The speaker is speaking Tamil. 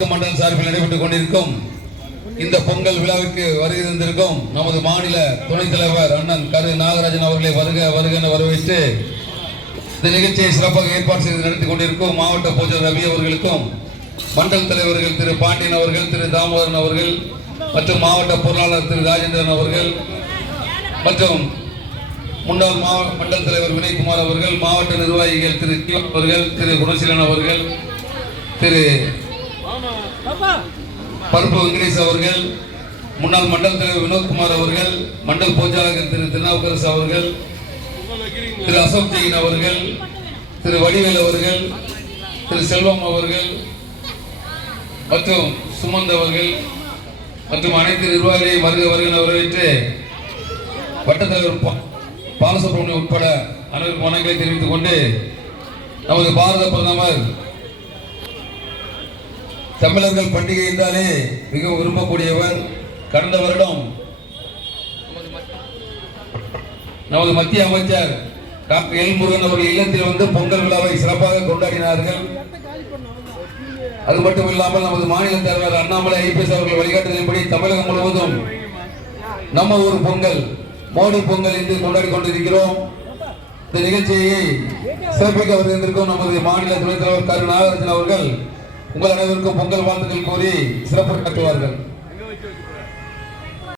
மண்டல சார்பில் நடைபெற்றுக் கொண்டிருக்கும் இந்த பொங்கல் விழாவிற்கு வருகை தந்திருக்கும் நமது மாநில துணைத் தலைவர் அண்ணன் கரு நாகராஜன் அவர்களை வருக என வரவேற்று இந்த நிகழ்ச்சியை சிறப்பாக ஏற்பாடு செய்து நடத்தி கொண்டிருக்கும் மாவட்ட பூஜை ரவி அவர்களுக்கும் மண்டல தலைவர்கள் திரு பாண்டியன் அவர்கள், திரு தாமோதரன் அவர்கள் மற்றும் மாவட்ட பொருளாளர் திரு ராஜேந்திரன் அவர்கள் மற்றும் முன்னாள் மண்டல தலைவர் வினய்குமார் அவர்கள், மாவட்ட நிர்வாகிகள் திரு அவர்கள், திரு குணசீலன் அவர்கள், திரு பருப்பு வெங்கடேஷ் அவர்கள், முன்னாள் மண்டல தலைவர் வினோத்குமார் அவர்கள், மண்டல் பொதுச்சாளர் திரு திருநாவுக்கரசு அவர்கள், திரு அசோக் ஜெயின் அவர்கள், திரு வடிவேல் அவர்கள், திரு செல்வம் அவர்கள் மற்றும் சுமந்த் அவர்கள் மற்றும் அனைத்து நிர்வாகிகளையும் வருக வரவேற்று வட்டத்தலைவர் பாலசுப்ரமணியம் உட்பட அனைவருக்கும் வணக்கங்களை தெரிவித்துக் கொண்டு நமது பாரத பிரதமர் தமிழர்கள் பண்டிகை என்றாலே மிகவும் விரும்பக்கூடியவர். கடந்த வருடம் நமது மத்திய அமைச்சர் டாக்டர் எல் முருகன் அவர்கள் இல்லத்தில் வந்து பொங்கல் விழாவை சிறப்பாக கொண்டாடினார்கள். அது மட்டும் இல்லாமல் நமது மாநில தலைவர் அண்ணாமலை ஐபிஎஸ் அவர்கள் வழிகாட்டுதலின்படி தமிழகம் முழுவதும் நம்ம ஊர் பொங்கல், மோடி பொங்கல் என்று கொண்டாடி கொண்டிருக்கிறோம். இந்த நிகழ்ச்சியை சிறப்பிக்க வருகின்றிருக்கும் நமது மாநில துணைத் தலைவர் கரு நாகராஜன் அவர்கள் உங்கள் அனைவருக்கும் பொங்கல் வாழ்த்துக்கள் கூறி சிறப்பு காட்டுவார்கள்.